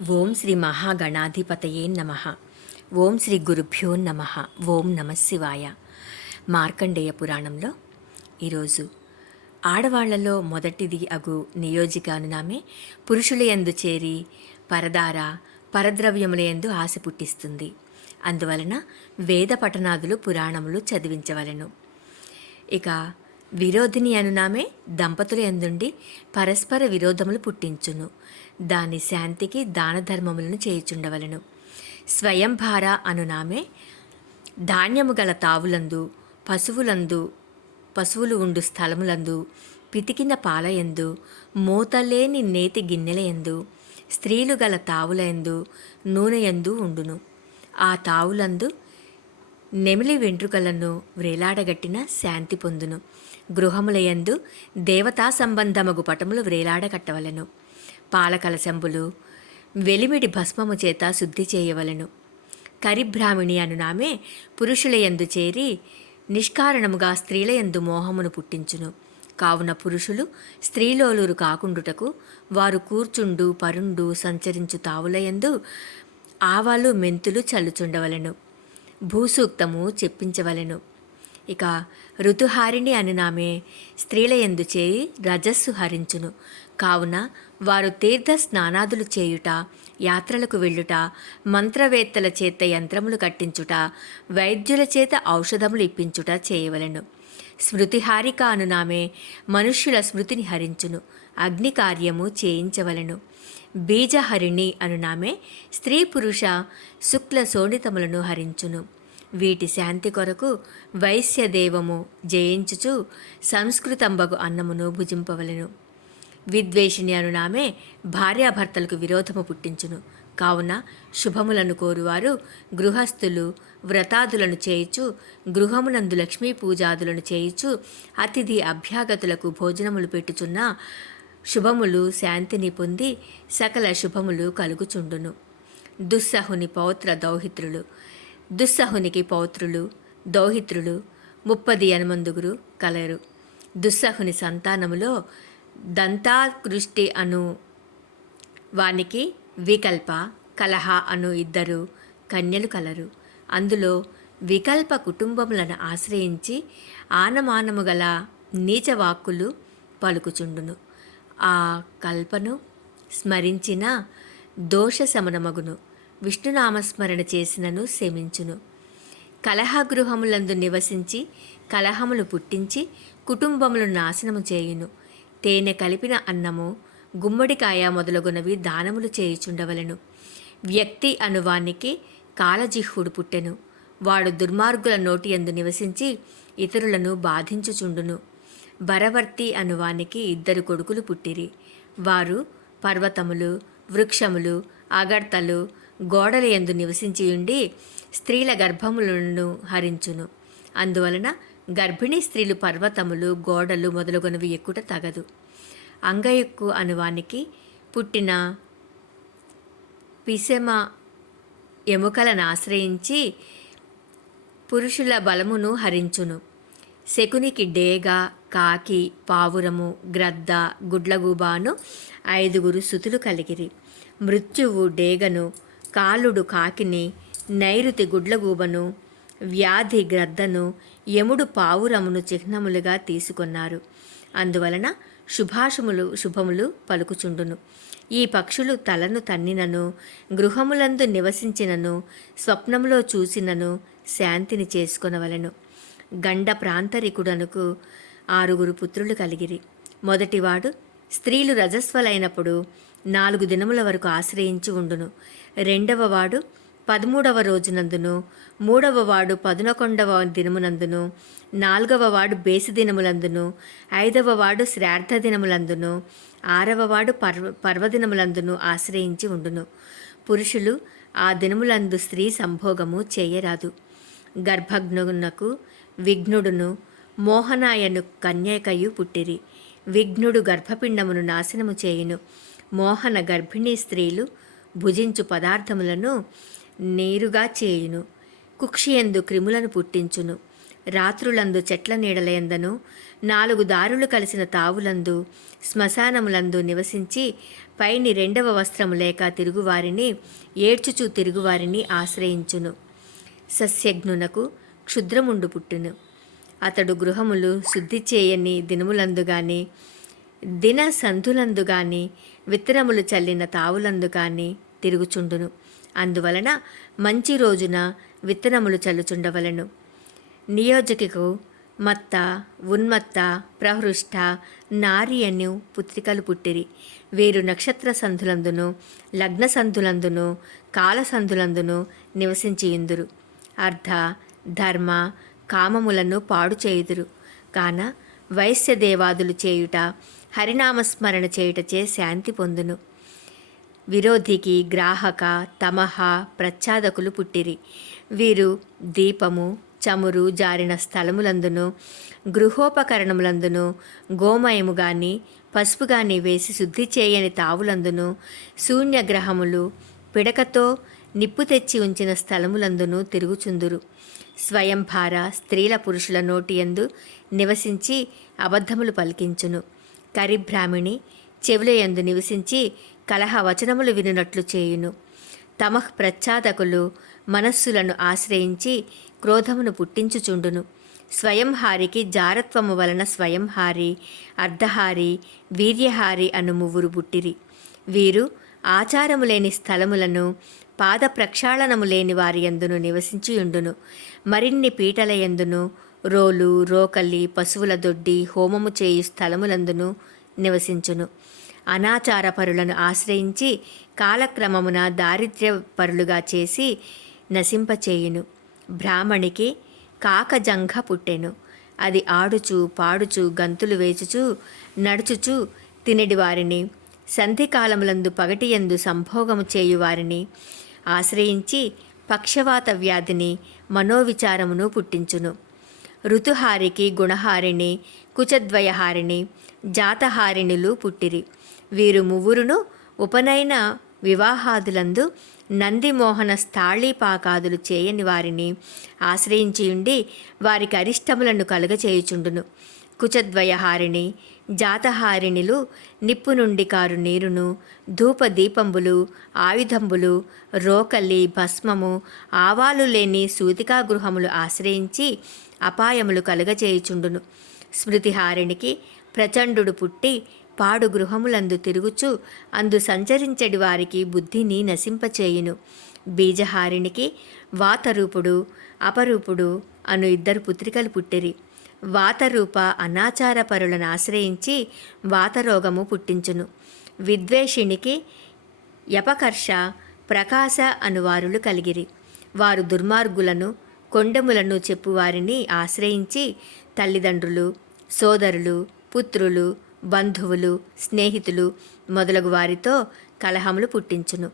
ఓం శ్రీ మహాగణాధిపతయే నమః. ఓం శ్రీ గురుభ్యో నమః. ఓం నమః శివాయ. మార్కండేయ పురాణంలో ఈరోజు ఆడవాళ్లలో మొదటిది అగు నియోజిక అనునామే పురుషులయందు చేరి పరదార పరద్రవ్యములయందు ఆశ పుట్టిస్తుంది. అందువలన వేద పఠనాదులు పురాణములు చదివించవలెను. ఇక విరోధిని అనునామే దంపతుల యందుండి పరస్పర విరోధములు పుట్టించును. దాని శాంతికి దాన ధర్మములను చేయుచుండవలను. స్వయంభార అనునామే ధాన్యము గల తావులందు పశువులు ఉండు స్థలములందు పితికిన పాలయందు మూతలేని నేతి గిన్నెలయందు స్త్రీలు గల తావులయందు నూనెయందు ఉండును. ఆ తావులందు నెమిలి వెంట్రుకలను వ్రేలాడగట్టిన శాంతి పొందును. గృహములయందు దేవతా సంబంధమగు పటములు వ్రేలాడగట్టవలను. పాలకలశంబులు వెలిమిడి భస్మము చేత శుద్ధి చేయవలను. కరిబ్రాహ్మిణి అనునామే పురుషులయందు చేరి నిష్కారణముగా స్త్రీలయందు మోహమును పుట్టించును. కావున పురుషులు స్త్రీలోలురు కాకుండుటకు వారు కూర్చుండు పరుండు సంచరించు తావులయందు ఆవాలు మెంతులు చల్లుచుండవలెను. భూసూక్తము చెప్పించవలెను. ఇక ఋతుహారిణి అనునామే స్త్రీలయందు చేరి రజస్సు హరించును. కావున వారు తీర్థ స్నానాదులు చేయుట, యాత్రలకు వెళ్ళుట, మంత్రవేత్తల చేత యంత్రములు కట్టించుట, వైద్యుల చేత ఔషధములు ఇప్పించుట చేయవలెను. స్మృతిహారిక అనునామే మనుష్యుల స్మృతిని హరించును. అగ్ని కార్యము చేయించవలెను. బీజహరిణి అనునామే స్త్రీ పురుష శుక్ల శోణితములను హరించును. వీటి శాంతి కొరకు వైశ్యదేవము జయించుచు సంస్కృతంబగు అన్నమును భుజింపవలెను. విద్వేషిణి అనునామే భార్యాభర్తలకు విరోధము పుట్టించును. కావున శుభములను కోరువారు గృహస్థులు వ్రతాదులను చేయుచు గృహమునందు లక్ష్మీ పూజాదులను చేయుచు అతిథి అభ్యాగతులకు భోజనములు పెట్టుచున్న శుభములు శాంతిని పొంది సకల శుభములు కలుగుచుండును. దుస్సహుని పౌత్ర దౌహిత్రులు. దుస్సహునికి పౌత్రులు దౌహిత్రులు 38 కలరు. దుస్సహుని సంతానములో దంతాకృష్టి అను వానికి వికల్ప కలహ అను 2 కన్యలు కలరు. అందులో వికల్ప కుటుంబములను ఆశ్రయించి ఆనమానము గల నీచవాక్కులు పలుకుచుండును. ఆ కల్పను స్మరించిన దోష శమనమగును. విష్ణునామస్మరణ చేసినను శమించును. కలహగృహములందు నివసించి కలహములు పుట్టించి కుటుంబములను నాశనము చేయును. తేనె కలిపిన అన్నము గుమ్మడికాయ మొదలగునవి దానములు చేయుచుండవలను. వ్యక్తి అనువానికి కాలజిహ్వుడు పుట్టెను. వాడు దుర్మార్గుల నోటి యందు నివసించి ఇతరులను బాధించుచుండును. భరవర్తి అనువానికి 2 కొడుకులు పుట్టిరి. వారు పర్వతములు వృక్షములు అగడ్తలు గోడల యందు నివసించియుండి స్త్రీల గర్భములను హరించును. అందువలన గర్భిణీ స్త్రీలు పర్వతములు గోడలు మొదలగునవి ఎక్కుట తగదు. అంగయక్కు అనువానికి పుట్టిన పిసెమ ఎముకలను ఆశ్రయించి పురుషుల బలమును హరించును. శకునికి డేగ కాకి పావురము గ్రద్ద గుడ్లగూబాను 5 సుతులు కలిగిరి. మృత్యువు డేగను, కాలుడు కాకిని, నైరుతి గుడ్లగూబను, వ్యాధి గ్రద్దను, యముడు పావురమును చిహ్నములుగా తీసుకొన్నారు. అందువలన శుభములు పలుకుచుండును. ఈ పక్షులు తలను తన్నినను గృహములందు నివసించినను స్వప్నములో చూసినను శాంతిని చేసుకొనవలెను. గండ ప్రాంతరికుడనుకు 6 పుత్రులు కలిగిరి. మొదటివాడు స్త్రీలు రజస్వలైనప్పుడు 4 దినముల వరకు ఆశ్రయించి ఉండును. రెండవవాడు 13వ రోజునందును, 3వవాడు 11వ దినమునందును, 4వవాడు బేసి దినములందును, 5వవాడు శ్రార్థ దినములందును, 6వవాడు పర్వదినములందును ఆశ్రయించి ఉండును. పురుషులు ఆ దినములందు స్త్రీ సంభోగము చేయరాదు. గర్భజ్ఞునకు విఘ్నుడును మోహనాయను కన్యకయు పుట్టిరి. విఘ్నుడు గర్భపిండమును నాశనము చేయును. మోహన గర్భిణీ స్త్రీలు భుజించు పదార్థములను నేరుగా చేయును. కుక్షియందు క్రిములను పుట్టించును. రాత్రులందు చెట్ల నీడలయందను 4 దారులు కలిసిన తావులందు శ్మశానములందు నివసించి పైని రెండవ వస్త్రము లేక తిరుగువారిని, ఏడ్చుచూ తిరుగువారిని ఆశ్రయించును. సస్యజ్ఞునకు క్షుద్రముండు పుట్టును. అతడు గృహములు శుద్ధి చేయని దినములందుగాని, దిన సంధులందుగాని, విత్తనములు చల్లిన తావులందుగాని తిరుగుచుండును. అందువలన మంచి రోజున విత్తనములు చల్లుచుండవలను. నియోజకకు మత్త, ఉన్మత్త, ప్రహృష్ట, నారి అను పుత్రికలు పుట్టిరి. వీరు నక్షత్ర సంధులందును, లగ్న సంధులందును, కాల సంధులందును నివసించియుందురు. అర్ధ, ధర్మ, కామములను పాడు చేయుదురు. కాన వైశ్యదేవాదులు చేయుట, హరినామస్మరణ చేయుటచే శాంతి పొందును. విరోధికి గ్రాహక, తమహ, ప్రచ్ఛాదకులు పుట్టిరి. వీరు దీపము, చమురు జారిన స్థలములందును, గృహోపకరణములందును, గోమయము గాని పసుపు గాని వేసి శుద్ధి చేయని తావులందును, శూన్యగ్రహములు పిడకతో నిప్పు తెచ్చి ఉంచిన స్థలములందును తిరుగుచుందురు. స్వయంభార స్త్రీల పురుషుల నోటియందు నివసించి అబద్ధములు పలికించును. కరిబ్రాహ్మిణి చెవులయందు నివసించి కలహ వచనములు వినునట్లు చేయును. తమః ప్రచ్ఛాదకులు మనస్సులను ఆశ్రయించి క్రోధమును పుట్టించుచుండును. స్వయంహారికి జారత్వము వలన స్వయంహారి, అర్ధహారి, వీర్యహారి అను ముగ్గురు పుట్టిరి. వీరు ఆచారము లేని స్థలములను, పాద ప్రక్షాళనము లేని వారి యందును నివసించియుండును. మరిన్ని పీటల యందును, రోలు, రోకలి, పశువుల దొడ్డి, హోమము చేయు స్థలములందును నివసించును. అనాచారపరులను ఆశ్రయించి కాలక్రమమున దారిద్ర్యపరులుగా చేసి నశింపచేయును. బ్రాహ్మణికి కాకజంఘ పుట్టెను. అది ఆడుచు పాడుచు గంతులు వేచుచు నడుచుచు తినడి వారిని, సంధికాలములందు పగటియందు సంభోగము చేయువారిని ఆశ్రయించి పక్షవాత వ్యాధిని, మనోవిచారమును పుట్టించును. ఋతుహారికి గుణహారిణి, కుచద్వయహారిణి, జాతహారిణులు పుట్టిరి. వీరు ముగ్గురును ఉపనయన వివాహాదులందు నందిమోహన స్థాళీపాకాదులు చేయని వారిని ఆశ్రయించియుండి వారికి అరిష్టములను కలుగచేయుచుండును. కుచద్వయహారిణి, జాతహారిణులు నిప్పు నుండి కారు నీరును, ధూపదీపంబులు, ఆయుధంబులు, రోకలి, భస్మము, ఆవాలు లేని సూతికా గృహములు ఆశ్రయించి అపాయములు కలుగచేయుచుండును. స్మృతిహారిణికి ప్రచండు పుట్టి పాడు గృహములందు తిరుగుచు అందు సంచరించడి వారికి బుద్ధిని నశింపచేయును. బీజహారిణికి వాతరూపుడు, అపరూపుడు అను ఇద్దరు పుత్రికలు పుట్టిరి. వాతరూప అనాచారపరులను ఆశ్రయించి వాతరోగము పుట్టించును. విద్వేషిణికి యపకర్ష, ప్రకాశ అనువారులు కలిగిరి. వారు దుర్మార్గులను, కొండములను చెప్పువారిని ఆశ్రయించి తల్లిదండ్రులు, సోదరులు, పుత్రులు, బంధువులు, స్నేహితులు మొదలగు వారితో కలహములు పుట్టించును.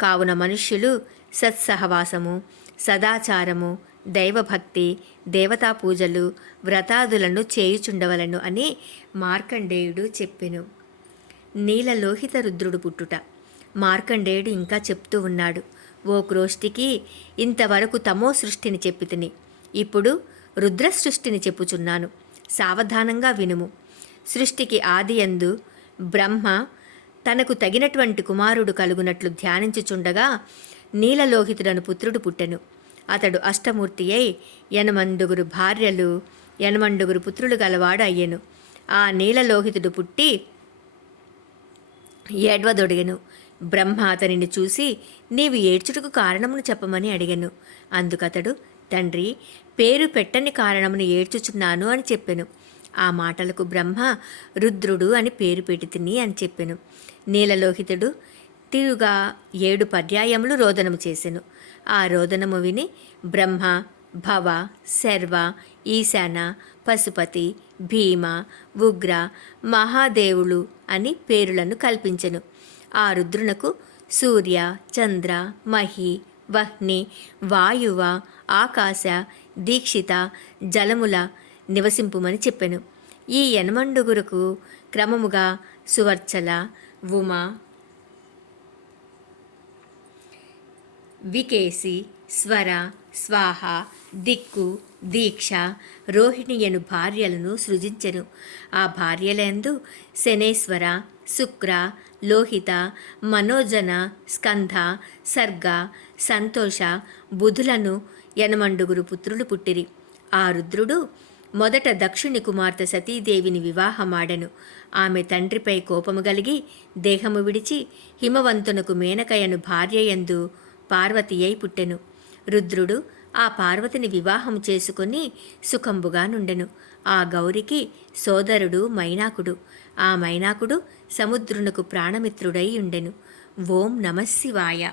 కావున మనుష్యులు సత్సహవాసము, సదాచారము, దైవభక్తి, దేవతా పూజలు, వ్రతాదులను చేయుచుండవలను అని మార్కండేయుడు చెప్పెను. నీలలోహిత రుద్రుడు పుట్టుట. మార్కండేయుడు ఇంకా చెప్తూ ఉన్నాడు. ఓ క్రోష్టికి, ఇంతవరకు తమో సృష్టిని చెప్పితిని, ఇప్పుడు రుద్ర సృష్టిని చెప్పుచున్నాను. సావధానంగా వినుము. సృష్టికి ఆదియందు బ్రహ్మ తనకు తగినటువంటి కుమారుడు కలుగునట్లు ధ్యానించుచుండగా నీలలోహితుడను పుత్రుడు పుట్టెను. అతడు అష్టమూర్తి అయి 8 భార్యలు 8 పుత్రులు గలవాడు అయ్యెను. ఆ నీలలోహితుడు పుట్టి ఏడ్వదొడిగెను. బ్రహ్మ అతనిని చూసి, నీవు ఏడ్చుటకు కారణమును చెప్పమని అడిగెను. అందుకతడు, తండ్రి, పేరు పెట్టని కారణమును ఏడ్చుచున్నాను అని చెప్పెను. ఆ మాటలకు బ్రహ్మ రుద్రుడు అని పేరు పెడితిని అని చెప్పెను. నీలలోహితుడు తిరుగా 7 పర్యాయములు రోదనము చేసెను. ఆ రోదనము విని బ్రహ్మ భవ, శర్వ, ఈశాన, పశుపతి, భీమ, ఉగ్ర, మహాదేవులు అని పేరులను కల్పించెను. ఆ రుద్రునకు సూర్య, చంద్ర, మహి, వహ్ని, వాయువ, ఆకాశ, దీక్షిత, జలముల నివసింపుమని చెప్పెను. ఈ 8 క్రమముగా సువర్చల, ఉమ, వికేసి, స్వర, స్వాహ, దిక్కు, దీక్ష, రోహిణి అను భార్యలను సృజించెను. ఆ భార్యలందు శనేశ్వర, శుక్ర, లోహిత, మనోజన, స్కంధ, సర్గ, సంతోష, బుధులను యనమండుగురు పుత్రులు పుట్టిరి. ఆ రుద్రుడు మొదట దక్షుని కుమార్తె సతీదేవిని వివాహమాడెను. ఆమె తండ్రిపై కోపము గలిగి దేహము విడిచి హిమవంతునకు మేనకయను భార్యయందు పార్వతి అయి పుట్టెను. రుద్రుడు ఆ పార్వతిని వివాహం చేసుకుని సుఖంబుగా నుండెను. ఆ గౌరికి సోదరుడు మైనాకుడు. ఆ మైనాకుడు సముద్రునకు ప్రాణమిత్రుడై ఉండెను. ఓం నమః శివాయ.